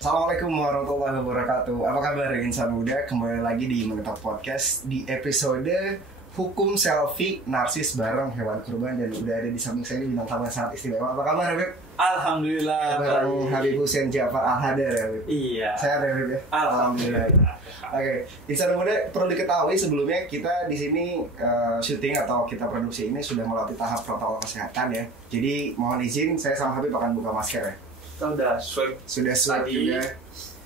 Assalamualaikum warahmatullahi wabarakatuh. Apa kabar insan muda? Kembali lagi di Menetap Podcast di episode Hukum Selfie Narsis bareng Hewan Kurban. Dan udah ada di samping saya bintang tamu yang sangat istimewa. Apa kabar Habib? Alhamdulillah. Bareng Habib Hussein Jafar Al-Hadar ya Habib? Iya. Sehat ya Habib ya? Alhamdulillah. Oke, insan muda perlu diketahui sebelumnya kita di sini syuting atau kita produksi ini sudah melalui tahap protokol kesehatan ya. Jadi mohon izin saya sama Habib akan buka masker ya. Kita udah swab juga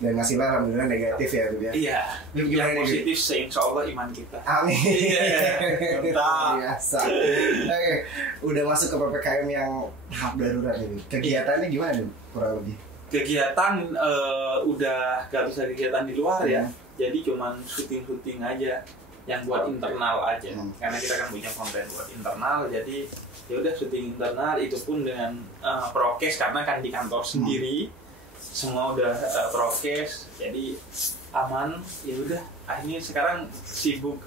dan hasilnya alhamdulillah negatif ya Habib ya. Iya. Habib Yang gimana positif insya Allah iman kita. Amin. Mantap. Biasa. Oke, udah masuk ke PPKM yang tahap darurat ini. Kegiatannya gimana nih kurang lebih? Kegiatan udah gak bisa kegiatan di luar ya. Jadi cuman syuting aja yang buat internal aja. Karena kita kan punya konten buat internal, jadi ya udah syuting internal itu pun dengan prokes karena kan di kantor sendiri. Semua udah prokes, jadi aman. Ya udah, akhirnya sekarang sibuk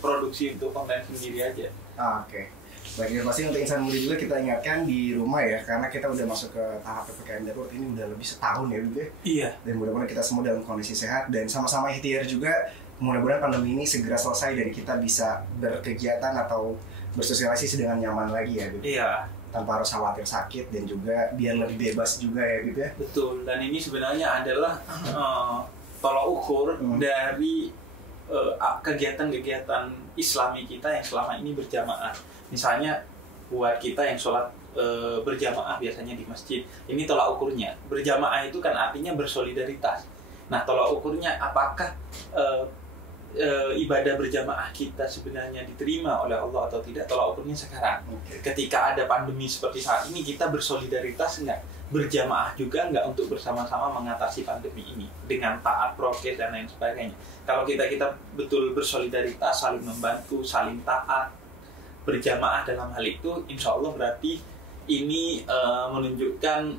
produksi untuk konten sendiri aja. Oke. Baik, pasti untuk insan muda juga kita ingatkan di rumah ya, karena kita udah masuk ke tahap PPKM darurat ini udah lebih setahun ya, Bib. Iya. Dan mudah-mudahan kita semua dalam kondisi sehat dan sama-sama ikhtiar juga mudah-mudahan pandemi ini segera selesai dan kita bisa berkegiatan atau bersosialisasi dengan nyaman lagi ya, Bib. Iya. Tanpa harus khawatir sakit dan juga biar lebih bebas juga ya, Bib ya. Betul. Dan ini sebenarnya adalah tolak ukur dari kegiatan-kegiatan Islami kita yang selama ini berjamaah. Misalnya buat kita yang sholat berjamaah biasanya di masjid, ini tolak ukurnya. Berjamaah itu kan artinya bersolidaritas. Nah, tolak ukurnya apakah ibadah berjamaah kita sebenarnya diterima oleh Allah atau tidak? Tolak ukurnya sekarang. Ketika ada pandemi seperti saat ini, kita bersolidaritas enggak? Berjamaah juga enggak untuk bersama-sama mengatasi pandemi ini dengan taat prokes dan lain sebagainya. Kalau kita betul bersolidaritas, saling membantu, saling taat, berjamaah dalam hal itu, insya Allah berarti ini menunjukkan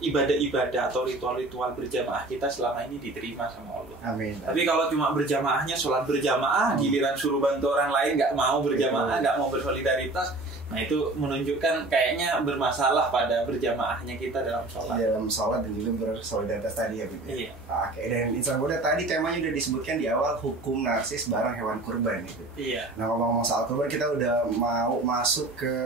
ibadah-ibadah atau ritual-ritual berjamaah kita selama ini diterima sama Allah. Amin. Tapi kalau cuma berjamaahnya, sholat berjamaah, giliran suruh bantu orang lain, nggak mau berjamaah, nggak mau bersolidaritas, nah itu menunjukkan kayaknya bermasalah pada berjamaahnya kita dalam sholat. Dalam sholat dan juga bersolidaritas tadi ya, Bib. Iya. Oke, dan insan muda tadi temanya udah disebutkan di awal, hukum narsis barang hewan kurban gitu. Iya. Nah, ngomong-ngomong soal kurban, kita udah mau masuk ke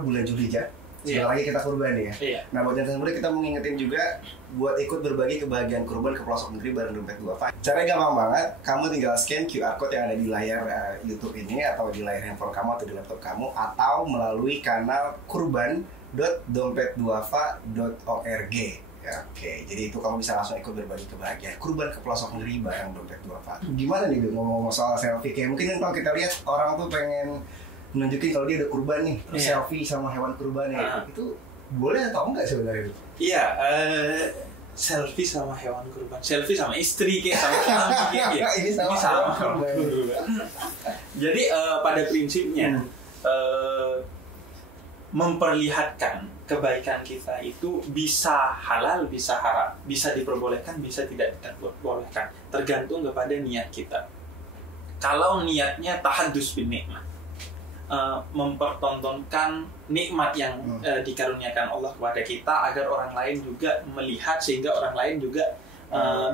bulan Zulhijjah. Sebentar lagi kita kurban ya. Iya. Nah, buat insan muda kita mengingetin juga buat ikut berbagi kebahagiaan kurban ke pelosok negeri bareng Dompet Duafa. Caranya gampang banget, kamu tinggal scan QR code yang ada di layar YouTube ini atau di layar handphone kamu atau di laptop kamu atau melalui kanal kurban.dompetduafa.org. Ya, oke, jadi itu kamu bisa langsung ikut berbagi kebahagiaan kurban ke pelosok negeri bareng Dompet Duafa. Gimana nih ngomong-ngomong soal selfie? Kayak mungkin kan kalau kita lihat orang tuh pengen menunjukin kalau dia ada kurban nih, selfie sama hewan kurbannya itu boleh atau enggak sebenarnya? Iya, selfie sama hewan kurban, selfie sama istri kayak sama suami kayak. Ini sama kurban. Jadi pada prinsipnya memperlihatkan kebaikan kita itu bisa halal, bisa haram, bisa diperbolehkan, bisa tidak diperbolehkan, tergantung kepada niat kita. Kalau niatnya tahadus bin nikmat, mempertontonkan nikmat yang dikaruniakan Allah kepada kita agar orang lain juga melihat sehingga orang lain juga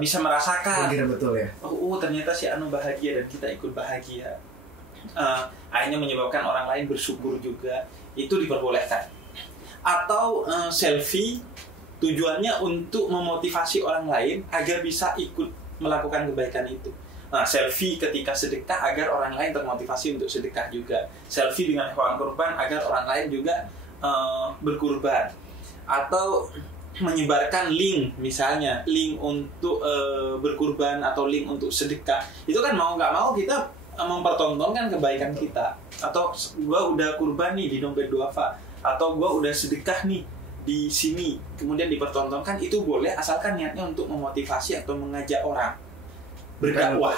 bisa merasakan. Betul ya. Oh, ternyata si Anu bahagia dan kita ikut bahagia. Akhirnya menyebabkan orang lain bersyukur juga, itu diperbolehkan. Atau selfie tujuannya untuk memotivasi orang lain agar bisa ikut melakukan kebaikan itu. Nah, selfie ketika sedekah agar orang lain termotivasi untuk sedekah juga. Selfie dengan hewan kurban agar orang lain juga berkurban. Atau menyebarkan link, misalnya link untuk berkurban atau link untuk sedekah. Itu kan mau nggak mau kita mempertontonkan kebaikan kita. Atau gua udah kurban nih di Dompet Duafa, atau gua udah sedekah nih di sini, kemudian dipertontonkan, itu boleh asalkan niatnya untuk memotivasi atau mengajak orang. Berdakwah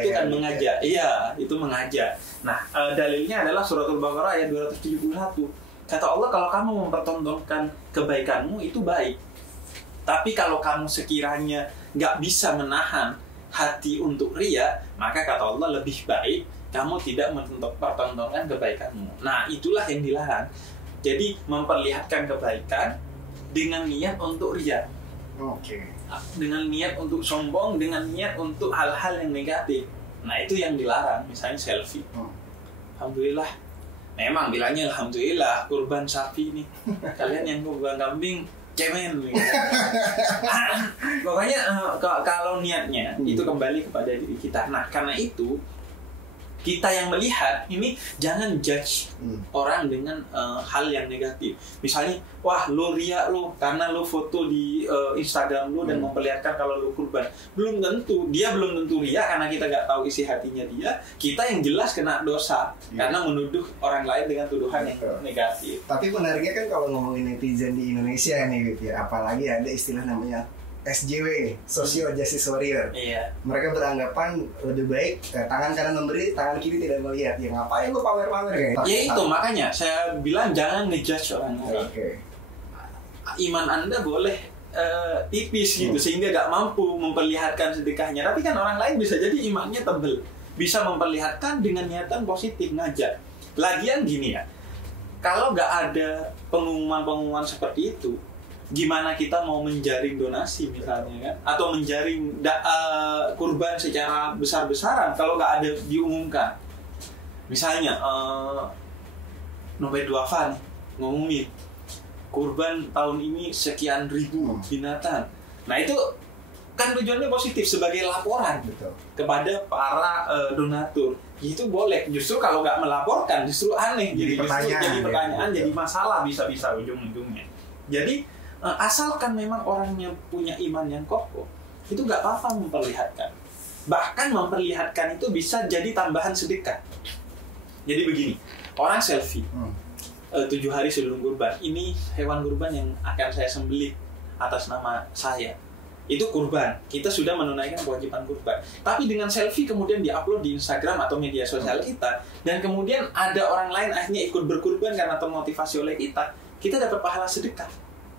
itu kan mengajak. Iya, itu mengajak. Nah, dalilnya adalah Suratul Baqarah ayat 271. Kata Allah, kalau kamu mempertontonkan kebaikanmu itu baik. Tapi kalau kamu sekiranya nggak bisa menahan hati untuk riya, maka kata Allah lebih baik kamu tidak mempertontonkan kebaikanmu. Nah, itulah yang dilarang. Jadi memperlihatkan kebaikan dengan niat untuk riya. Dengan niat untuk sombong, dengan niat untuk hal-hal yang negatif. Nah itu yang dilarang, misalnya selfie. Alhamdulillah, memang bilangnya alhamdulillah kurban sapi nih. Kalian yang kurban kambing cemen gitu. Pokoknya kalau niatnya itu kembali kepada diri kita. Nah karena itu kita yang melihat ini jangan judge orang dengan hal yang negatif. Misalnya, wah lu riak lu karena lu foto di Instagram lu dan memperlihatkan kalau lu kurban. Belum tentu, dia belum tentu riak karena kita nggak tahu isi hatinya dia. Kita yang jelas kena dosa karena menuduh orang lain dengan tuduhan yang negatif. Tapi menariknya kan kalau ngomongin netizen di Indonesia nih gitu ya, apalagi ada istilah namanya SJW, Social Justice Warrior. Iya. Mereka beranggapan lebih baik tangan kanan memberi, tangan kiri tidak melihat. Ya ngapain lu pamer-pamer kayak? Ya itu makanya saya bilang jangan ngejudge orang lain. Iman Anda boleh tipis gitu sehingga gak mampu memperlihatkan sedekahnya. Tapi kan orang lain bisa jadi imannya tebel, bisa memperlihatkan dengan niatan positif ngajak. Lagian gini ya, kalau gak ada pengumuman-pengumuman seperti itu, gimana kita mau menjaring donasi misalnya kan, atau menjaring kurban secara besar-besaran kalau nggak ada diumumkan. Misalnya Nobel Duafa nih ngumumin kurban tahun ini sekian ribu binatang. Nah itu kan tujuannya positif sebagai laporan kepada para donatur. Itu boleh. Justru kalau nggak melaporkan justru aneh, jadi pertanyaan, jadi masalah bisa-bisa ujung-ujungnya. Jadi asalkan memang orangnya punya iman yang kokoh, itu gak apa-apa memperlihatkan. Bahkan memperlihatkan itu bisa jadi tambahan sedekah. Jadi begini, orang selfie 7 hari sebelum kurban, ini hewan kurban yang akan saya sembelih atas nama saya. Itu kurban, kita sudah menunaikan kewajiban kurban. Tapi dengan selfie kemudian diupload di Instagram atau media sosial kita, dan kemudian ada orang lain akhirnya ikut berkurban karena termotivasi oleh kita dapat pahala sedekah.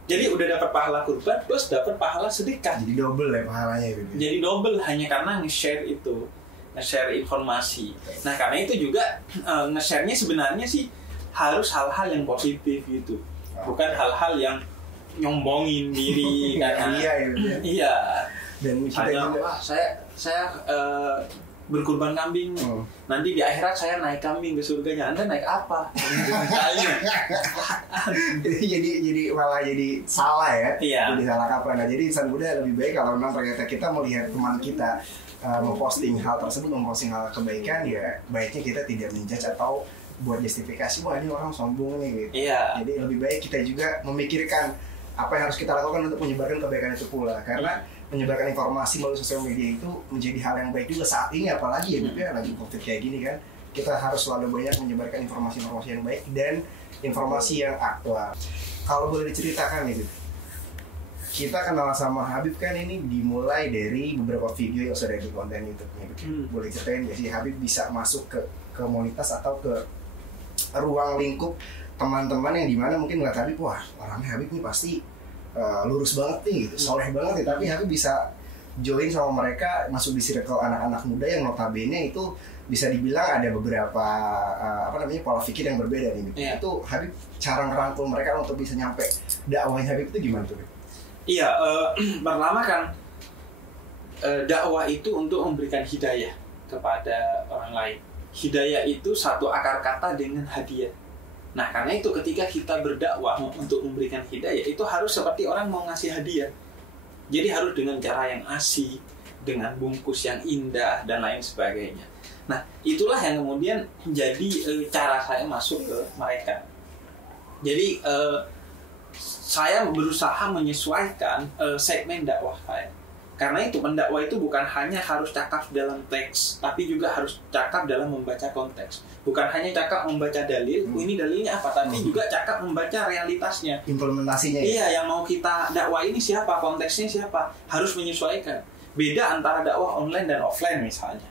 Jadi udah dapat pahala kurban plus dapat pahala sedekah. Jadi double ya pahalanya itu. Jadi double hanya karena nge-share itu, nge-share informasi. Nah karena itu juga nge-share-nya sebenarnya sih harus hal-hal yang positif gitu, bukan hal-hal yang nyombongin diri karena iya. Dan hanya saya berkurban kambing, nanti di akhirat saya naik kambing ke surganya. Anda naik apa? jadi malah jadi salah ya. Iya. Jadi salah kaprah. Nah, jadi insan muda lebih baik kalau memang ternyata kita melihat teman kita memposting hal tersebut, memposting hal kebaikan, ya baiknya kita tidak menjudge atau buat justifikasi, wah ini orang sombong nih gitu. Iya. Jadi lebih baik kita juga memikirkan apa yang harus kita lakukan untuk menyebarkan kebaikan itu pula, karena menyebarkan informasi melalui sosial media itu menjadi hal yang baik juga saat ini, apalagi ya gitu ya, lagi COVID kayak gini kan, kita harus selalu banyak menyebarkan informasi-informasi yang baik dan informasi yang aktual. Kalau boleh diceritakan nih, kita kenal sama Habib kan ini dimulai dari beberapa video yang sudah di konten YouTube-nya. Boleh ceritain nggak sih Habib bisa masuk ke komunitas atau ke ruang lingkup teman-teman yang dimana mungkin ngeliat Habib, wah orangnya Habib ini pasti lurus banget nih gitu, soleh banget nih, tapi Habib bisa join sama mereka, masuk di circle anak-anak muda yang notabene itu bisa dibilang ada beberapa pola pikir yang berbeda nih. Yeah. Itu Habib cara ngerangkul mereka untuk bisa nyampe dakwahnya Habib itu gimana tuh? Iya, pertama kan dakwah itu untuk memberikan hidayah kepada orang lain. Hidayah itu satu akar kata dengan hadiah. Nah, karena itu ketika kita berdakwah untuk memberikan hidayah, itu harus seperti orang mau ngasih hadiah. Jadi harus dengan cara yang asik, dengan bungkus yang indah, dan lain sebagainya. Nah, itulah yang kemudian jadi cara saya masuk ke mereka. Jadi, saya berusaha menyesuaikan segmen dakwah saya. Karena itu pendakwah itu bukan hanya harus cakap dalam teks, tapi juga harus cakap dalam membaca konteks. Bukan hanya cakap membaca dalil, ini dalilnya apa, tapi juga cakap membaca realitasnya, implementasinya. Iya, yang mau kita dakwah ini siapa, konteksnya siapa, harus menyesuaikan. Beda antara dakwah online dan offline misalnya.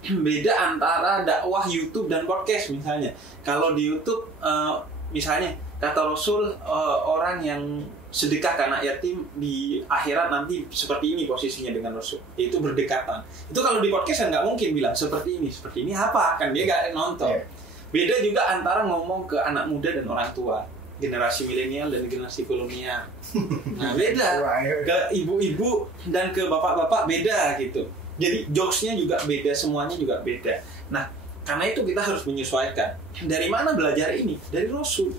Beda antara dakwah YouTube dan podcast misalnya. Kalau di YouTube misalnya kata Rasul, orang yang sedekah ke anak yatim di akhirat nanti seperti ini posisinya dengan Rasul, itu berdekatan. Itu kalau di podcast kan nggak mungkin bilang seperti ini apa, kan dia nggak nonton. Beda juga antara ngomong ke anak muda dan orang tua. generasi milenial dan generasi kolonial. Nah beda, ke ibu-ibu dan ke bapak-bapak beda gitu. Jadi jokesnya juga beda, semuanya juga beda. Nah karena itu kita harus menyesuaikan. Dari mana belajar ini? Dari Rasul.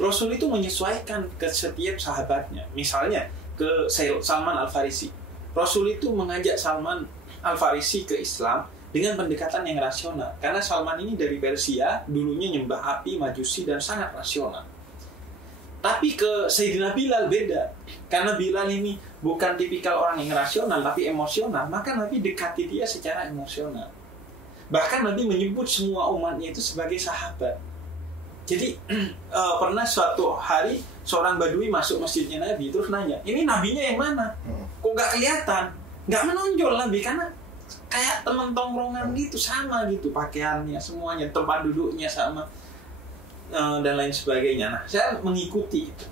Rasul itu menyesuaikan ke setiap sahabatnya. Misalnya ke Salman Al-Farisi. Rasul itu mengajak Salman Al-Farisi ke Islam dengan pendekatan yang rasional. Karena Salman ini dari Persia, dulunya nyembah api, majusi, dan sangat rasional. Tapi ke Sayyidina Bilal beda. Karena Bilal ini bukan tipikal orang yang rasional, tapi emosional. Maka Nabi dekati dia secara emosional. Bahkan Nabi menyebut semua umatnya itu sebagai sahabat. Jadi pernah suatu hari seorang Badui masuk masjidnya Nabi, terus nanya, ini nabinya yang mana? Kok gak kelihatan? Gak menonjol Nabi, karena kayak teman tongkrongan gitu, sama gitu pakaiannya, semuanya, tempat duduknya sama, dan lain sebagainya. Nah saya mengikuti itu.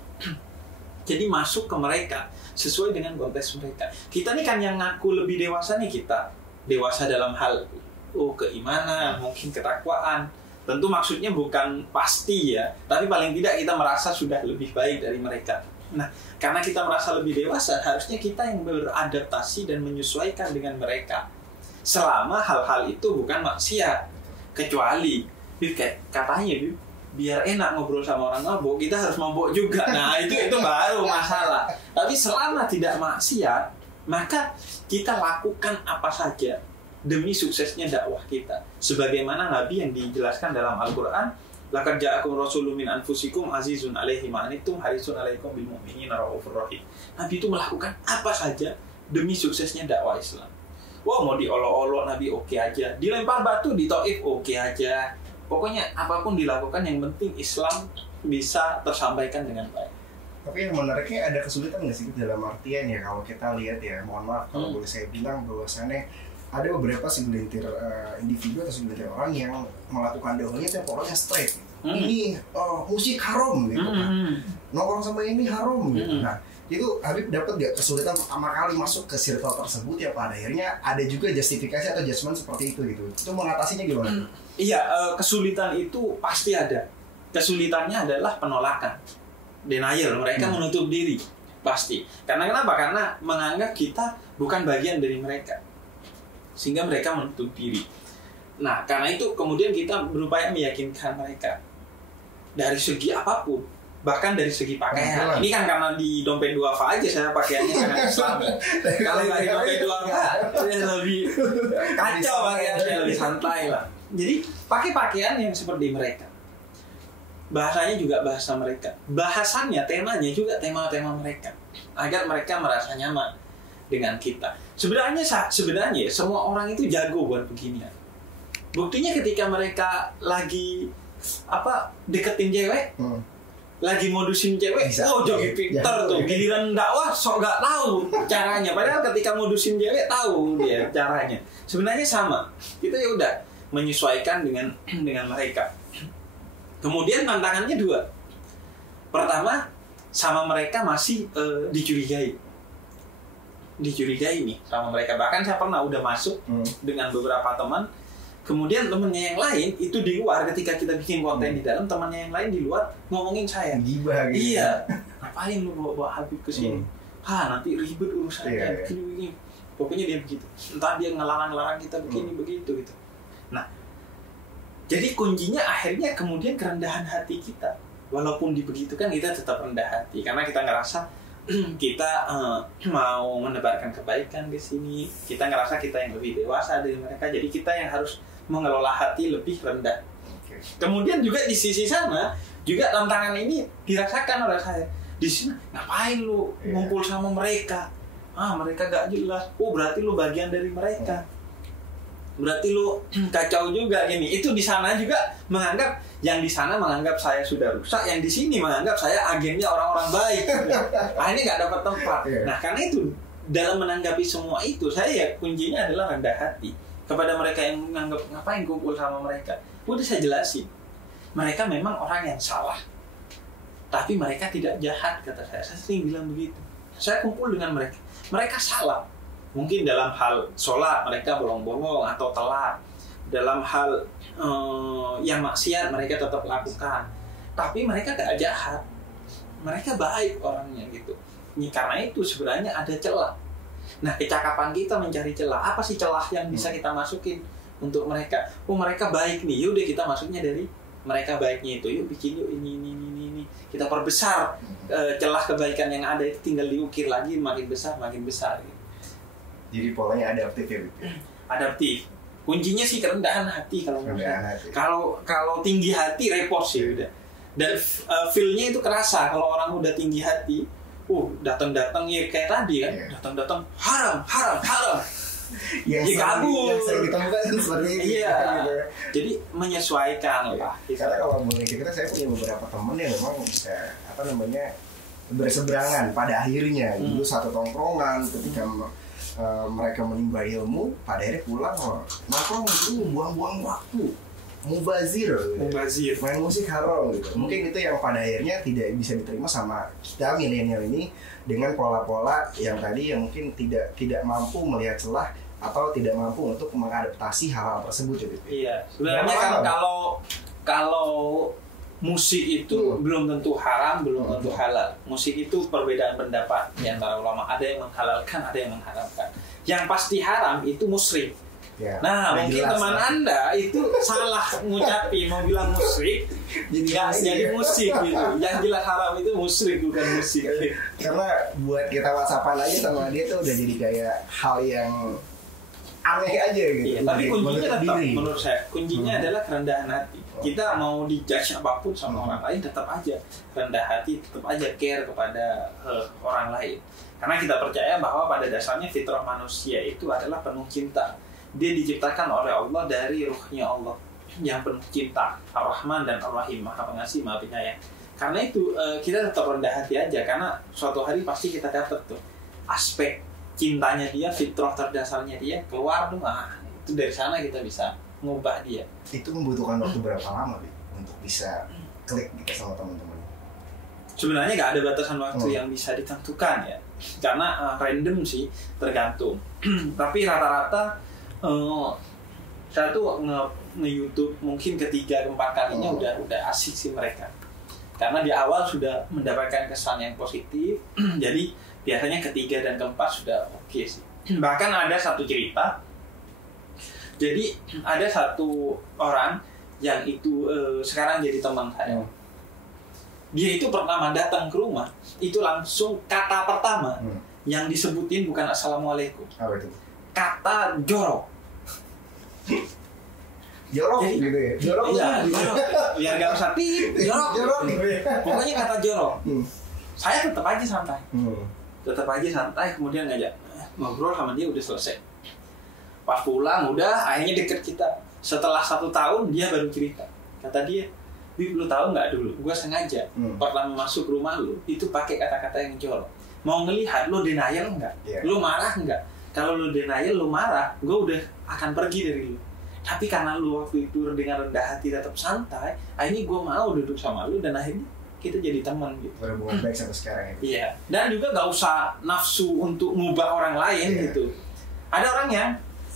Jadi masuk ke mereka sesuai dengan konteks mereka. Kita nih kan yang ngaku lebih dewasa nih, kita dewasa dalam hal keimanan, mungkin ketakwaan. Tentu maksudnya bukan pasti ya, tapi paling tidak kita merasa sudah lebih baik dari mereka. Nah, karena kita merasa lebih dewasa, harusnya kita yang beradaptasi dan menyesuaikan dengan mereka. Selama hal-hal itu bukan maksiat. Kecuali, katanya, biar enak ngobrol sama orang mabuk, kita harus mabuk juga. Nah, itu baru masalah. Tapi selama tidak maksiat, maka kita lakukan apa saja demi suksesnya dakwah kita. Sebagaimana Nabi yang dijelaskan dalam Al-Quran, laqad ja'akum rasulun min anfusikum azizun 'alaihi ma anittum harisun 'alaikum bil mu'minina raufur rahim. Nabi itu melakukan apa saja demi suksesnya dakwah Islam. Wah, mau diolok-olok Nabi oke aja, dilempar batu di Taif oke aja. Pokoknya apapun dilakukan, yang penting Islam bisa tersampaikan dengan baik. Tapi yang menariknya ada kesulitan nggak sih dalam artian ya, kalau kita lihat ya, mohon maaf kalau boleh saya bilang bahwasannya ada beberapa segelintir individu atau segelintir orang yang melakukan dakwahnya itu pokoknya straight gitu. Ini musik haram gitu kan, nongkrong sama ini haram gitu. Nah itu Habib dapat gak kesulitan pertama kali masuk ke circle tersebut ya, pada akhirnya ada juga justifikasi atau judgement seperti itu gitu. Itu mengatasinya gimana? Iya, kesulitan itu pasti ada. Kesulitannya adalah penolakan, denial, mereka menutup diri pasti. Karena kenapa? Karena menganggap kita bukan bagian dari mereka, sehingga mereka menutup diri. Nah, karena itu kemudian kita berupaya meyakinkan mereka dari segi apapun, bahkan dari segi pakaian. Ini kan karena di dompet duafa aja saya pakaiannya sangat islami. Kalau nggak di dompet duafa, saya lebih kacau pakaiannya, lebih santai lah. Jadi pakai pakaian yang seperti mereka. Bahasanya juga bahasa mereka. Bahasannya, temanya juga tema-tema mereka, agar mereka merasa nyaman dengan kita. Sebenarnya semua orang itu jago buat beginian. Buktinya ketika mereka lagi deketin cewek, lagi modusin cewek, joget pinter tuh. Giliran dakwah sok gak tahu caranya. Padahal ketika modusin cewek tahu dia caranya. Sebenarnya sama. Kita ya udah menyesuaikan dengan mereka. Kemudian tantangannya dua. Pertama, sama mereka masih dicurigai nih sama mereka. Bahkan saya pernah udah masuk dengan beberapa teman, kemudian temennya yang lain itu di luar, ketika kita bikin konten di dalam, temannya yang lain di luar ngomongin saya. Gibah gitu. Iya, ngapain lu bawa Habib ke sini? Nanti ribet urusannya. Gini. Pokoknya dia begitu. Entah dia ngelarang-larang kita begini begitu gitu. Nah, jadi kuncinya akhirnya kemudian kerendahan hati kita. Walaupun dibegitukan, kita tetap rendah hati karena kita ngerasa kita mau menebarkan kebaikan di sini. Kita ngerasa kita yang lebih dewasa dari mereka. Jadi kita yang harus mengelola hati lebih rendah. Kemudian juga di sisi sana juga tantangan ini dirasakan oleh saya. Di sini ngapain lu ngumpul sama mereka? Mereka gak jelas. Berarti lu bagian dari mereka. Berarti lu kacau juga gini. Itu di sana juga menganggap, yang di sana menganggap saya sudah rusak, yang di sini menganggap saya agennya orang-orang baik. Ini nggak dapat tempat. Nah, karena itu dalam menanggapi semua itu, saya kuncinya adalah rendah hati kepada mereka yang menganggap ngapain kumpul sama mereka. Udah saya jelasin, mereka memang orang yang salah, tapi mereka tidak jahat, kata saya. Saya sering bilang begitu. Saya kumpul dengan mereka salah. Mungkin dalam hal sholat mereka bolong-bolong atau telat. Dalam hal yang maksiat mereka tetap lakukan. tapi mereka gak jahat, mereka baik orangnya gitu. Karena itu sebenarnya ada celah. Nah, kecakapan kita mencari celah. Apa sih celah yang bisa kita masukin untuk mereka? Oh, mereka baik nih. Yaudah kita masuknya dari mereka baiknya itu. Yuk bikin yuk ini. Kita perbesar celah kebaikan yang ada itu, tinggal diukir lagi makin besar gitu. Jadi polanya adaptif ya, Adaptif. Kuncinya sih kerendahan hati kalau menurut saya. Kalau tinggi hati repot sih udah. Dan feel-nya itu kerasa kalau orang udah tinggi hati. Datang ya kayak tadi kan, datang haram. Yang sering ditemukan seperti ini. Iya. Gitu. Jadi menyesuaikan lah. Karena kalau boleh kita, saya punya beberapa teman yang memang bisa berseberangan pada akhirnya. Dulu satu tongkrongan, ketika mereka menimba ilmu, pada akhirnya pulang nongkrong itu buang-buang waktu. Mubazir, main musik haram gitu. Mungkin itu yang pada akhirnya tidak bisa diterima sama kita milenial ini dengan pola-pola yang tadi yang mungkin tidak mampu melihat celah atau tidak mampu untuk mengadaptasi hal-hal tersebut gitu. Iya. Sebenarnya kan kalau musik itu belum tentu haram, belum tentu halal. Musik itu perbedaan pendapat di antara ulama. Ada yang menghalalkan, ada yang mengharamkan. Yang pasti haram itu musyrik. Ya, nah mungkin teman Anda itu salah ngucapin, mau bilang musyrik jadi musik gitu. Yang jelas haram itu musyrik, bukan musik. Karena buat kita WhatsAppan aja sama dia tuh udah jadi kayak hal yang aneh aja gitu. Iya, tapi kuncinya tetap menurut saya kuncinya adalah kerendahan hati. Kita mau dijudge apapun sama orang lain, tetap aja rendah hati, tetap aja care kepada orang lain. Karena kita percaya bahwa pada dasarnya fitrah manusia itu adalah penuh cinta. Dia diciptakan oleh Allah dari ruhnya Allah yang penuh cinta, Ar-Rahman dan Ar-Rahim, Maha Pengasih, Maha Penyayang. Karena itu kita tetap rendah hati aja, karena suatu hari pasti kita dapat tuh aspek cintanya dia, fitrah terdasarnya dia keluar tuh. Nah, itu dari sana kita bisa ngubah dia. Itu membutuhkan waktu berapa lama untuk bisa klik gitu sama teman-teman? Sebenarnya nggak ada batasan waktu yang bisa ditentukan ya, karena random sih, tergantung. Tapi rata-rata saya tuh nge-YouTube mungkin ketiga keempat kalinya udah asik sih mereka, karena di awal sudah mendapatkan kesan yang positif. Jadi biasanya ketiga dan keempat sudah oke sih. Bahkan ada satu cerita, jadi ada satu orang yang itu sekarang jadi teman saya. Dia itu pertama datang ke rumah itu langsung kata pertama yang disebutin bukan assalamualaikum. Apa itu? Kata jorok. Jorok jadi, gitu ya? Jorok iya, gitu. jorok. Biar gak usah jorok gitu. Pokoknya kata jorok. Saya tetap aja santai. Tetap aja santai, kemudian ngajak ngobrol sama dia, udah selesai. Pas pulang udah akhirnya deket kita. Setelah 1 tahun dia baru cerita. Kata dia, Bib, lu tahu nggak dulu? Gue sengaja pertama masuk rumah lu itu pakai kata-kata yang jorok. Mau ngelihat lu denial nggak? Lu marah nggak? Kalau lu denial, lu marah, gue udah akan pergi dari lu. Tapi karena lu waktu itu dengan rendah hati tetap santai, akhirnya gue mau duduk sama lu dan akhirnya kita jadi teman gitu. Berhubungan baik sampai sekarang ya. Iya. Dan juga gak usah nafsu untuk ngubah orang lain gitu. Ada orang yang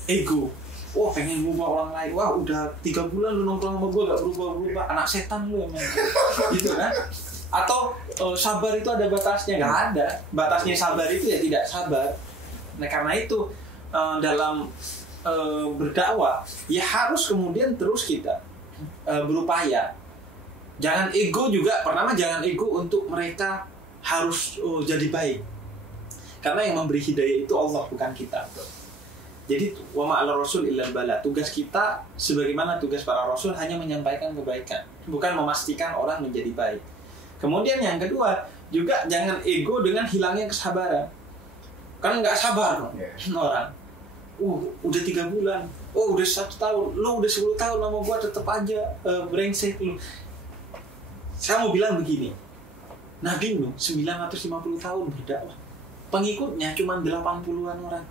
ego. Wah, pengen ngubah orang lain. Wah, udah 3 bulan lu nongkrong sama gue gak berubah-berubah. Anak setan lu emang. Gitu kan? Atau sabar itu ada batasnya? Gak ada. Batasnya sabar itu ya tidak sabar. Nah, karena itu dalam berdakwah ya harus kemudian terus kita berupaya. Jangan ego juga, pertama jangan ego untuk mereka harus jadi baik. Karena yang memberi hidayah itu Allah, bukan kita. Jadi wa ma'al rasul illal bala. Tugas kita sebagaimana tugas para rasul hanya menyampaikan kebaikan, bukan memastikan orang menjadi baik. Kemudian yang kedua, juga jangan ego dengan hilangnya kesabaran. Kan nggak sabar orang. Udah 3 bulan. Udah 1 tahun. Lu udah 10 tahun sama gua tetap aja brengsek lu. Saya mau bilang begini. Nabi Nuh 950 tahun berdakwah. Pengikutnya cuma 80-an orang.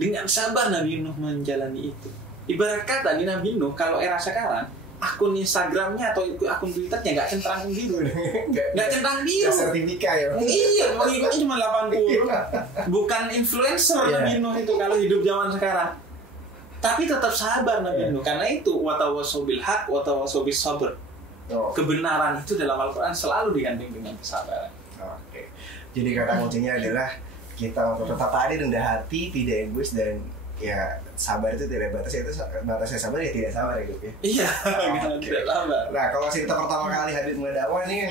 Dengan sabar Nabi Nuh menjalani itu. Ibarat kata di Nabi Nuh kalau era sekarang akun Instagramnya atau akun Twitternya nggak centang biru, nggak centang biru. Sertifika ya. Iya, pengikutnya cuma 80. Bukan influencer Nabi Nuh itu kalau hidup zaman sekarang. Tapi tetap sabar Nabi Nuh, karena itu watawasau bil haq watawasau bis sabr. Kebenaran itu dalam Al-Quran selalu digandeng dengan kesabaran. Oke. Jadi kata kuncinya adalah kita untuk tetap adil, rendah hati, tidak egois, dan ya sabar itu tidak batasnya sabar ya tidak sabar ya gitu ya. Iya, tidak sabar. Nah kalau cerita pertama kali Habib ngedakwah nih kan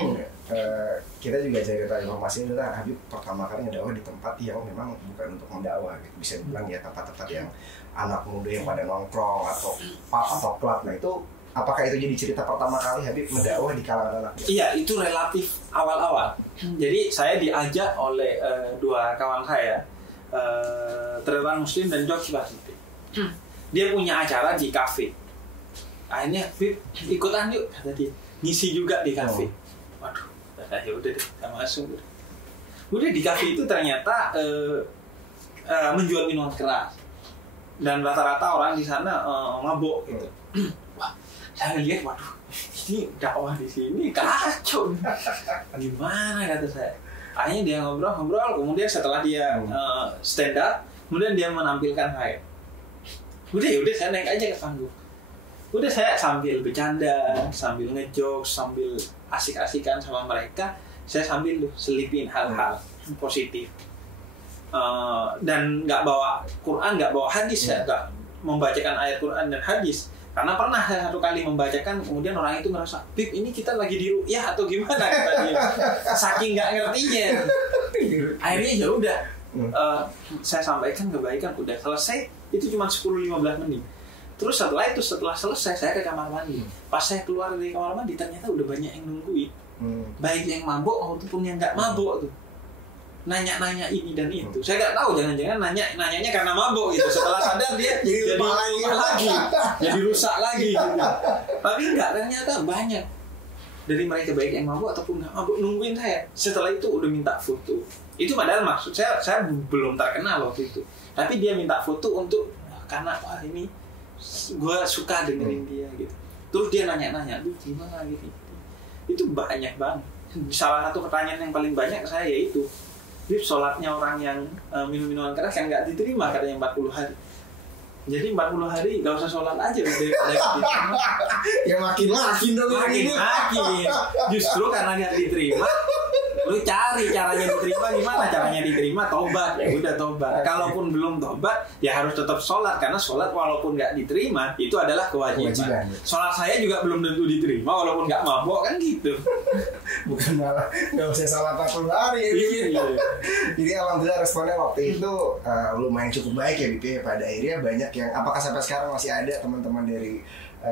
kita juga cerita informasi adalah Habib pertama kali ngedakwah di tempat yang memang bukan untuk mendakwah gitu. Bisa dibilang ya tempat-tempat yang anak muda yang pada nongkrong atau pub atau klub. Nah itu apakah itu jadi cerita pertama kali Habib mendakwah di kalangan anak muda? Iya, itu relatif awal-awal. Jadi saya diajak oleh dua kawan saya, Trewan Muslim dan George Basiti. Dia punya acara di kafe. Akhirnya Habib ikutan yuk, kata dia. Ngisi juga di kafe. Waduh, ya udah deh, kita masuk. Udah di kafe itu ternyata menjual minuman keras. Dan rata-rata orang di sana mabok gitu. Wah, saya lihat, waduh, ini dakwah di sini kacau. Gimana kata saya? Akhirnya dia ngobrol, kemudian setelah dia stand up, kemudian dia menampilkan saya. Udah saya naik aja ke panggung. Udah saya sambil bercanda, sambil ngejokes, sambil asik-asikan sama mereka, saya sambil selipin hal-hal positif. Dan nggak bawa Quran, nggak bawa hadis, ya nggak membacakan ayat Quran dan hadis. Karena pernah saya satu kali membacakan, kemudian orang itu ngerasa, Bib, ini kita lagi di ru'yah atau gimana kata dia. Saking nggak ngertinya. Akhirnya ya udah, saya sampaikan kebaikan, udah selesai. Itu cuma 10-15 menit. Terus setelah selesai, saya ke kamar mandi. Pas saya keluar dari kamar mandi, ternyata udah banyak yang nungguin. Baik yang mabuk maupun yang nggak mabuk tuh. Nanya-nanya ini dan itu. Saya nggak tahu, jangan-jangan nanyanya karena mabuk gitu. Setelah sadar dia jadi lagi, jadi rusak lagi gitu. Tapi enggak, ternyata banyak dari mereka baik yang mabuk ataupun nggak mabuk nungguin saya. Setelah itu udah minta foto. Itu padahal maksud saya belum terkenal waktu itu. Tapi dia minta foto untuk karena wah ini gue suka dengerin dia gitu. Terus dia nanya-nanya, "Duh, gimana gitu?" Itu banyak banget. Salah satu pertanyaan yang paling banyak ke saya yaitu, Bib, sholatnya orang yang minum minuman keras yang nggak diterima katanya 40 hari. Jadi 40 hari nggak usah sholat aja daripada diterima. Ya makin dong. Makin. Justru karena nggak diterima, lu cari caranya diterima gimana? Caranya diterima tobat, ya udah tobat. Kalaupun belum tobat, ya harus tetap sholat karena sholat walaupun nggak diterima itu adalah kewajiban. Sholat saya juga belum tentu diterima walaupun nggak mabok kan gitu. Bukan malah nggak usah sholat 40 hari. Iya. Jadi alhamdulillah responnya waktu itu lumayan cukup baik ya, Bip. Pada akhirnya banyak yang, apakah sampai sekarang masih ada teman-teman dari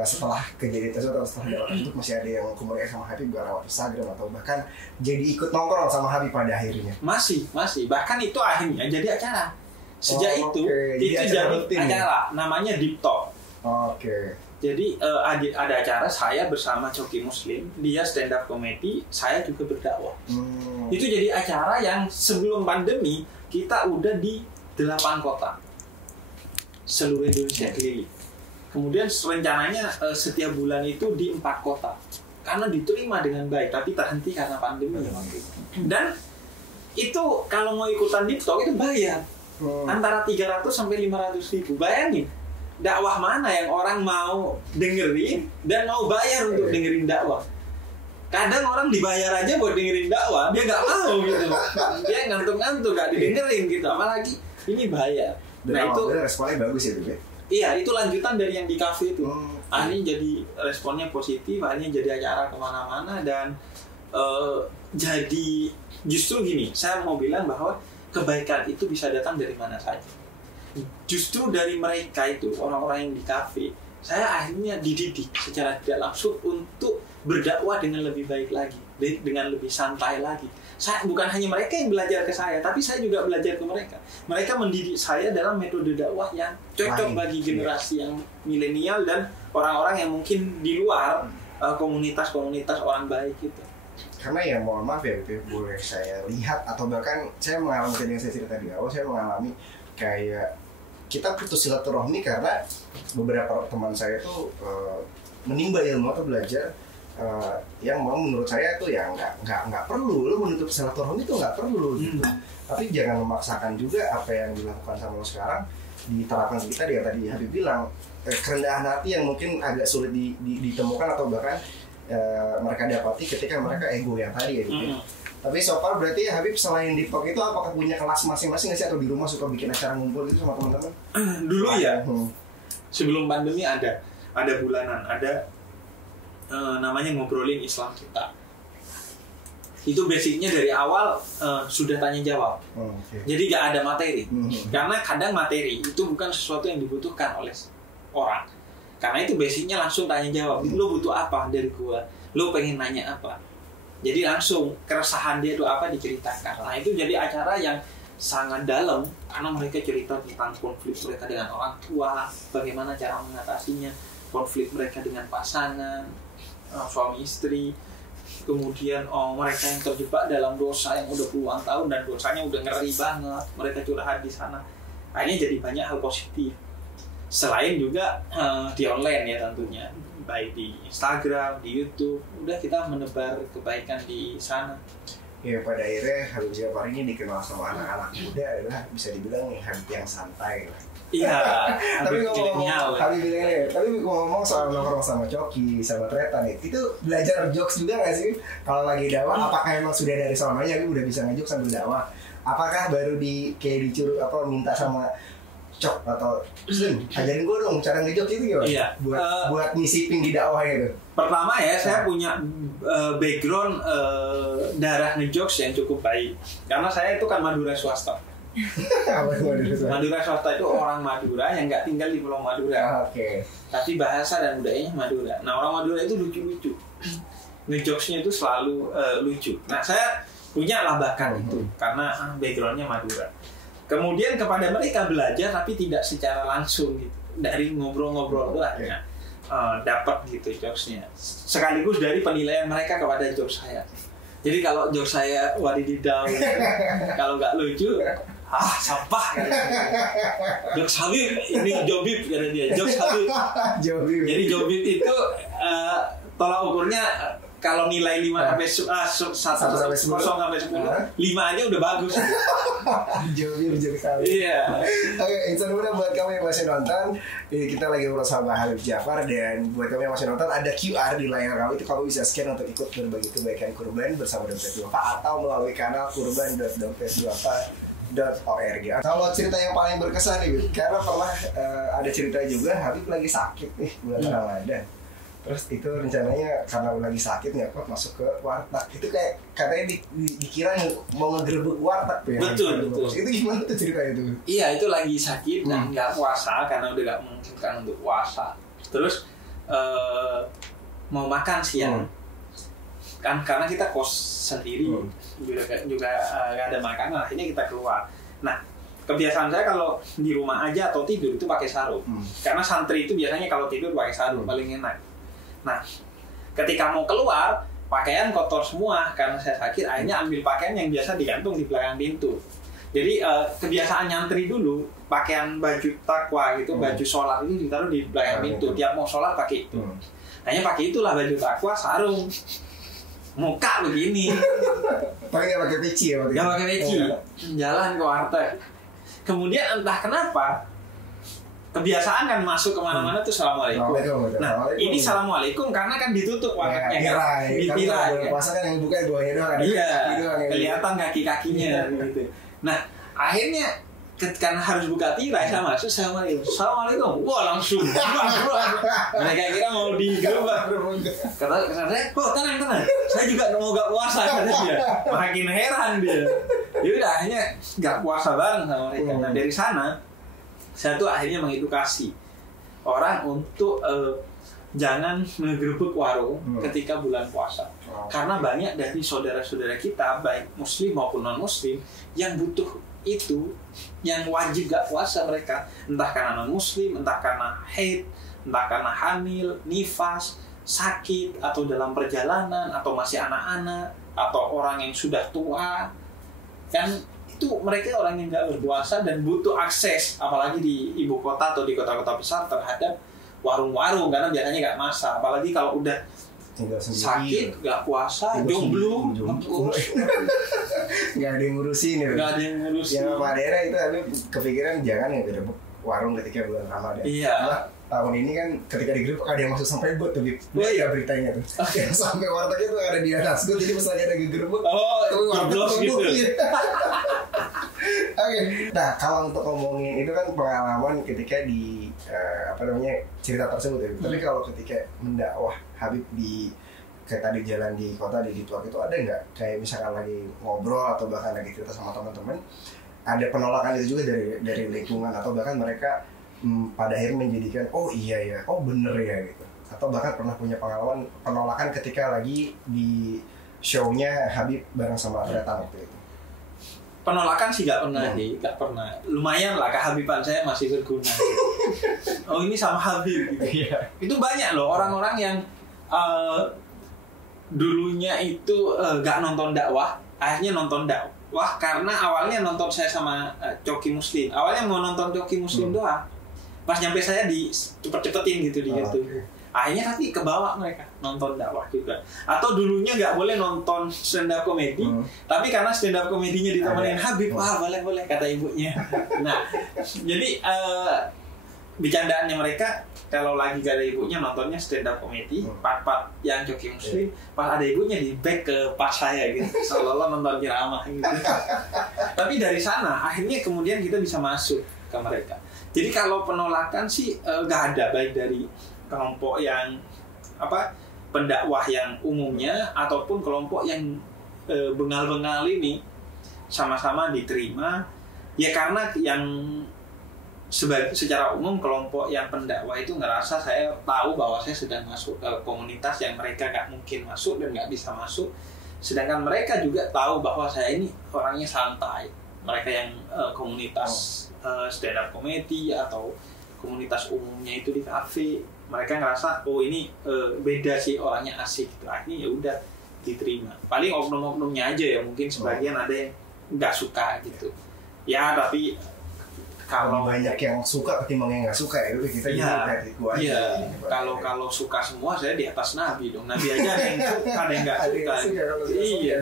setelah kejadian tersebut atau setelah dakwah tersebut masih ada yang komunikasi sama Habib lewat Instagram atau bahkan jadi ikut nongkrong sama Habib pada akhirnya? Masih. Bahkan itu akhirnya jadi acara. Sejak itu jadi acara namanya Deep Talk. Jadi ada acara saya bersama Coki Muslim, dia stand up comedy, saya juga berdakwah. Itu jadi acara yang sebelum pandemi kita udah di 8 kota seluruh Indonesia keliling. Kemudian rencananya setiap bulan itu di 4 kota karena diterima dengan baik, tapi terhenti karena pandemi. Dan itu kalau mau ikutan Deep Talk itu bayar antara 300 sampai 500 ribu. Bayangin, dakwah mana yang orang mau dengerin dan mau bayar untuk dengerin dakwah. Kadang orang dibayar aja buat dengerin dakwah, dia nggak mau gitu. Dia ngantuk-ngantuk nggak didengerin gitu, apalagi ini bayar. Dan itu responnya bagus ya, Bib. Iya, itu lanjutan dari yang di kafe itu. Akhirnya jadi responnya positif, akhirnya jadi acara kemana-mana dan jadi justru gini, saya mau bilang bahwa kebaikan itu bisa datang dari mana saja. Justru dari mereka itu, orang-orang yang di kafe, saya akhirnya dididik secara tidak langsung untuk berdakwah dengan lebih baik lagi, dengan lebih santai lagi. Saya bukan hanya mereka yang belajar ke saya, tapi saya juga belajar ke mereka. Mereka mendidik saya dalam metode dakwah yang cocok bagi generasi yang milenial dan orang-orang yang mungkin di luar komunitas-komunitas orang baik itu. Karena ya mohon maaf ya, boleh saya lihat atau bahkan saya mengalami tadi yang saya cerita di awal, saya mengalami kayak kita putus silaturahmi karena beberapa teman saya tuh menimba ilmu atau belajar yang mau menurut saya tuh ya nggak perlu lo menutup silaturahmi itu nggak perlu gitu. Tapi jangan memaksakan juga apa yang dilakukan sama lo sekarang diterapkan ke kita. Dia tadi Habib bilang kerendahan hati yang mungkin agak sulit ditemukan atau bahkan mereka dapati ketika mereka ego yang tadi ya gitu. Tapi so far berarti Habib selain di Tok itu apakah punya kelas masing-masing nggak sih, atau di rumah suka bikin acara ngumpul gitu sama teman-teman? Dulu ya, sebelum pandemi ada bulanan, ada namanya ngobrolin Islam kita. Itu basicnya dari awal sudah tanya jawab. Jadi nggak ada materi. Karena kadang materi itu bukan sesuatu yang dibutuhkan oleh orang. Karena itu basicnya langsung tanya jawab. Lo butuh apa dari gua? Lo pengen nanya apa? Jadi langsung keresahan dia itu apa diceritakan. Nah itu jadi acara yang sangat dalam karena mereka cerita tentang konflik mereka dengan orang tua, bagaimana cara mengatasinya, konflik mereka dengan pasangan, suami istri, kemudian mereka yang terjebak dalam dosa yang udah puluhan tahun dan dosanya udah ngeri banget, mereka curhat di sana. Akhirnya jadi banyak hal positif. Selain juga di online ya tentunya, baik di Instagram, di YouTube, udah kita menebar kebaikan di sana. Ya pada akhirnya Habib Jafar ini dikenal sama anak-anak muda adalah bisa dibilang nih Habib yang santai lah. Iya. Tapi ngomong soal nongkrong sama Coki, sama Tretan itu belajar jokes juga nggak sih? Kalau lagi dakwah, apakah emang sudah dari sononya Habib udah bisa ngejok sambil dakwah? Apakah baru kayak dicuru apa minta sama Cok atau Sun, ajarin gue dong cara ngejok itu gimana? Iya. Buat nyisipin di dakwah itu. Pertama ya, saya punya background darah ngejokes yang cukup baik. Karena saya itu kan Madura swasta. Madura swasta itu orang Madura yang nggak tinggal di Pulau Madura. Oke. Tapi bahasa dan budayanya Madura. Nah orang Madura itu lucu-lucu. Ngejokesnya itu selalu lucu. Nah saya punya lah bakat itu karena backgroundnya Madura. Kemudian kepada mereka belajar tapi tidak secara langsung gitu. Dari ngobrol-ngobrol itu akhirnya dapat gitu jokesnya. Sekaligus dari penilaian mereka kepada jokes saya. Jadi kalau jokes saya wadididau gitu, kalau nggak lucu, sampah gitu. Jokes Habib, ini Jobib kata dia. Jokes Habib. Jadi Jobib itu tolak ukurnya kalau nilai 5 sampai 10, 5 aja udah bagus. Jobib jadi kali. Iya. Oke, itu udah buat kamu yang masih nonton. Ini kita lagi ngobrol sama Habib Jafar, dan buat kamu yang masih nonton ada QR di layar kamu, itu kamu bisa scan untuk ikut berbagi kebaikan kurban bersama Dompet Duafa atau melalui kanal kurban.dompetduafa.org. Kalau cerita yang paling berkesan nih, karena pernah ada cerita juga Habib lagi sakit nih bulan Ramadan. Terus itu rencananya karena lagi sakit nggak kuat masuk ke warteg. Itu kayak katanya dikira mau ngegerebek warteg tuh ya. Betul. Itu gimana tuh ceritanya tuh? Iya, itu lagi sakit dan nggak puasa karena udah nggak memungkinkan untuk puasa. Terus mau makan siang. Kan karena kita kos sendiri juga nggak ada makanan, akhirnya kita keluar. Nah, kebiasaan saya kalau di rumah aja atau tidur itu pakai sarung. Karena santri itu biasanya kalau tidur pakai sarung paling enak. Nah, ketika mau keluar, pakaian kotor semua karena saya sakit, akhirnya ambil pakaian yang biasa digantung di belakang pintu. Jadi kebiasaan nyantri dulu, pakaian baju takwa gitu, baju sholat itu ditaruh di belakang pintu. Tiap mau sholat pakai itu. Hanya pakai itulah baju takwa, sarung, muka begini. Tapi nggak pakai peci ya? Nggak pakai peci, jalan ke warteg. Kemudian entah kenapa, kebiasaan kan masuk kemana-mana tuh assalamualaikum. Nah ini assalamualaikum karena kan ditutup wartegnya kan, ditirai. Puasa kan yang buka bawahnya doang. Iya, kelihatan kaki-kakinya gitu. Nah akhirnya karena harus buka tirai sama masuk assalamualaikum. Wah langsung mereka kira mau digerebek. Kata saya, tenang. Saya juga mau gak puasa kata dia. Makin heran dia. Jadi udah akhirnya gak puasa bareng sama mereka. Nah dari sana saya tuh akhirnya mengedukasi orang untuk jangan ngegerebek warung ketika bulan puasa. Karena banyak dari saudara-saudara kita, baik muslim maupun non-muslim, yang butuh itu, yang wajib gak puasa mereka. Entah karena non-muslim, entah karena haid, entah karena hamil, nifas, sakit, atau dalam perjalanan, atau masih anak-anak, atau orang yang sudah tua. Kan itu mereka orang yang nggak berpuasa dan butuh akses, apalagi di ibu kota atau di kota-kota besar, terhadap warung-warung karena biasanya nggak masak, apalagi kalau udah sakit, nggak puasa, jomblo, nggak ada yang ngurusin ya. Nggak ada yang ngurusin. Yang pada daerah itu tapi kepikiran jangan ya gerebek warung ketika bulan Ramadan. Iya. tahun ini kan ketika digerebek ada yang masuk sampai got tuh Bib. Ya beritanya tuh. Yang sampai wartegnya tuh ada di atas got, jadi misalnya ada gerebek. Tapi warteg gitu. Oke. Nah, kalau untuk ngomongin itu kan pengalaman ketika di cerita tersebut ya. Tapi kalau ketika mendakwah Habib di kayak tadi jalan di kota di Ditwak itu ada nggak kayak misalkan lagi ngobrol atau bahkan lagi cerita sama teman-teman ada penolakan itu juga dari lingkungan atau bahkan mereka pada akhirnya menjadikan oh iya ya, oh bener ya gitu, atau bahkan pernah punya pengalaman penolakan ketika lagi di show-nya Habib bareng sama Tretan waktu itu? Penolakan sih nggak pernah sih, nggak pernah. Lumayan lah kehabiban saya masih berguna. Oh ini sama Habib gitu. Itu banyak loh orang-orang yang dulunya itu nggak nonton dakwah, akhirnya nonton dakwah karena awalnya nonton saya sama Coki Muslim. Awalnya mau nonton Coki Muslim doang. Pas nyampe saya di cepet-cepetin gitu di YouTube. Akhirnya tapi kebawa mereka nonton dakwah juga. Atau dulunya nggak boleh nonton stand up comedy, tapi karena stand up komedinya ditemenin Habib, wah boleh kata ibunya. Nah, jadi bercandaannya mereka kalau lagi gak ada ibunya nontonnya stand up comedy, part-part yang Coki Muslim, pas ada ibunya di back ke pas saya gitu, seolah-olah nonton ceramah gitu. Tapi dari sana akhirnya kemudian kita bisa masuk ke mereka. Jadi kalau penolakan sih gak ada, baik dari kelompok yang pendakwah yang umumnya ataupun kelompok yang bengal-bengal ini sama-sama diterima ya, karena yang secara umum kelompok yang pendakwah itu ngerasa saya tahu bahwa saya sedang masuk ke komunitas yang mereka gak mungkin masuk dan gak bisa masuk, sedangkan mereka juga tahu bahwa saya ini orangnya santai. Mereka yang komunitas stand up comedy atau komunitas umumnya itu di kafe, mereka ngerasa oh ini beda sih, orangnya asik gitu. Akhirnya ya udah diterima. Paling oknum-oknumnya aja ya, mungkin sebagian ada yang nggak suka gitu ya, tapi kalau banyak yang suka ketimbang yang nggak suka ya itu kita kalau suka semua saya di atas Nabi dong. Nabi aja ada yang suka, ada yang nggak suka. Iya.